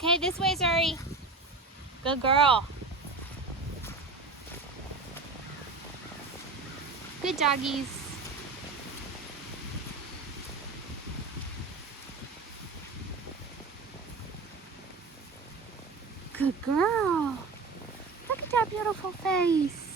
Okay, this way, Zuri. Good girl. Good doggies. Good girl. Look at that beautiful face.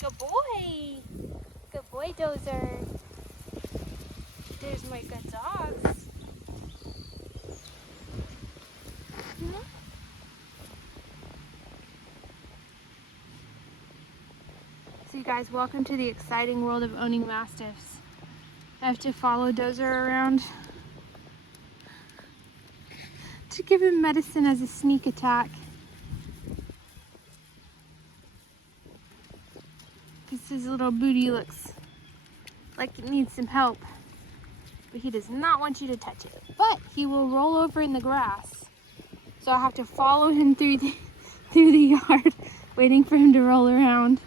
Good boy. Good boy, Dozer. There's my good dogs. So you guys, welcome to the exciting world of owning Mastiffs. I have to follow Dozer around to give him medicine as a sneak attack. Because his little booty looks like it needs some help. But he does not want you to touch it. But he will roll over in the grass. So I have to follow him through the yard, waiting for him to roll around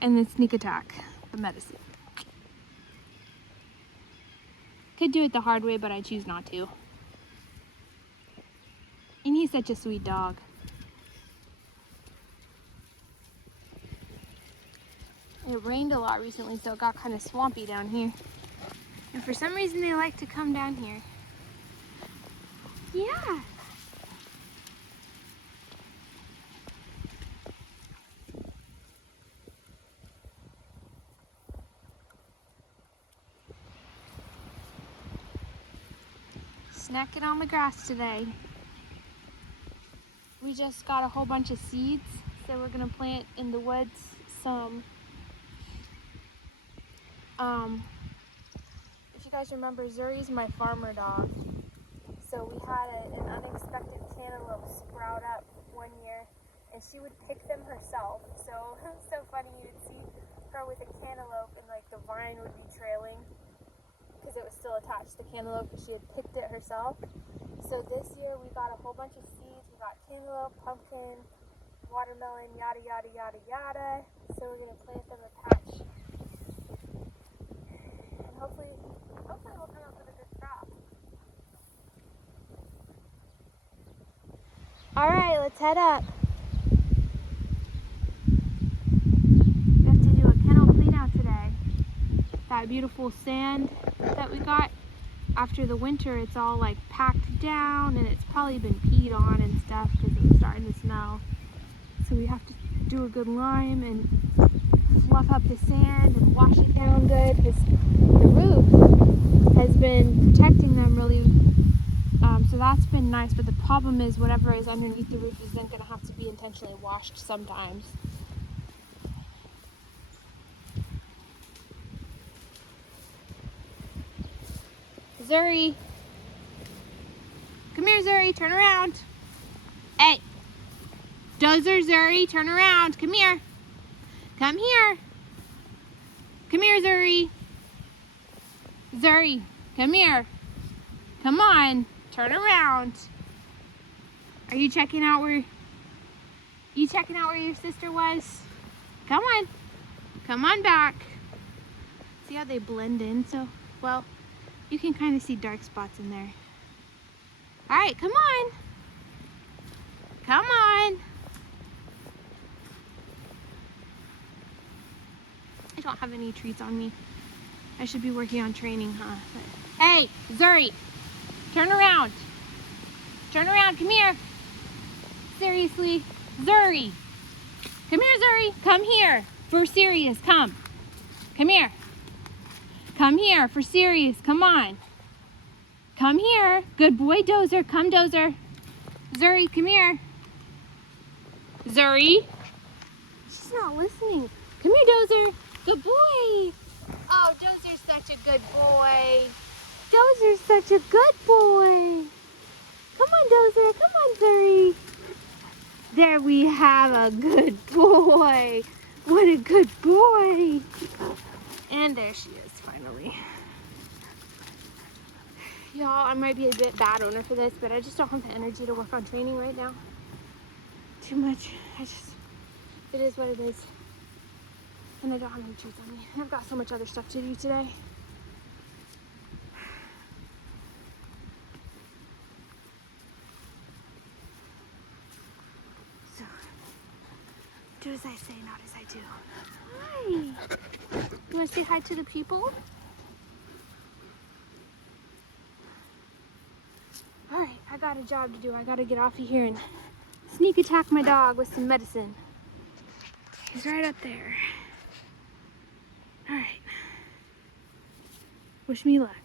and then sneak attack the medicine. Could do it the hard way, but I choose not to. And he's such a sweet dog. It rained a lot recently, so it got kind of swampy down here. And for some reason, they like to come down here. Yeah. Snacking on the grass today. We just got a whole bunch of seeds, so we're gonna plant in the woods some. If you guys remember, Zuri's my farmer dog. So we had an unexpected cantaloupe sprout up one year, and she would pick them herself. So it was so funny, you'd see her with a cantaloupe and like the vine would be trailing because it was still attached to the cantaloupe because she had picked it herself. So this year we got a whole bunch of seeds. We got cantaloupe, pumpkin, watermelon, yada yada yada yada. So we're gonna plant them a patch. And hopefully we'll come up with a good crop. Alright, let's head up. We have to do a kennel clean out today. That beautiful sand that we got after the winter, it's all like packed down and it's probably been peed on and stuff because it's starting to snow. So we have to do a good lime and fluff up the sand and wash it down good because the roof has been protecting them really. So that's been nice, but the problem is whatever is underneath the roof is then going to have to be intentionally washed sometimes. Zuri. Come here, Zuri. Turn around. Hey. Dozer, Zuri. Turn around. Come here. Come here. Come here, Zuri. Zuri, come here. Come on. Turn around. Are you checking out where your sister was? Come on. Come on back. See how they blend in? So, well, you can kind of see dark spots in there. All right, come on. Come on. I don't have any treats on me. I should be working on training, huh? But, hey, Zuri, turn around. Turn around, come here. Seriously, Zuri. Come here, Zuri, come here. For serious, come. Come here. Come here, for serious, come on. Come here. Good boy, Dozer, come, Dozer. Zuri, come here. Zuri. She's not listening. Come here, Dozer. Good boy. Oh, Dozer's such a good boy. Dozer's such a good boy. Come on, Dozer. Come on, Zuri. There we have a good boy. What a good boy. And there she I might be a bit bad owner for this, but I just don't have the energy to work on training right now. Too much. It is what it is. And I don't have any treats on me. I've got so much other stuff to do today. So, do as I say, not as I do. Hi. You want to say hi to the people? Alright, I got a job to do. I gotta get off of here and sneak attack my dog with some medicine. He's right up there. Alright. Wish me luck.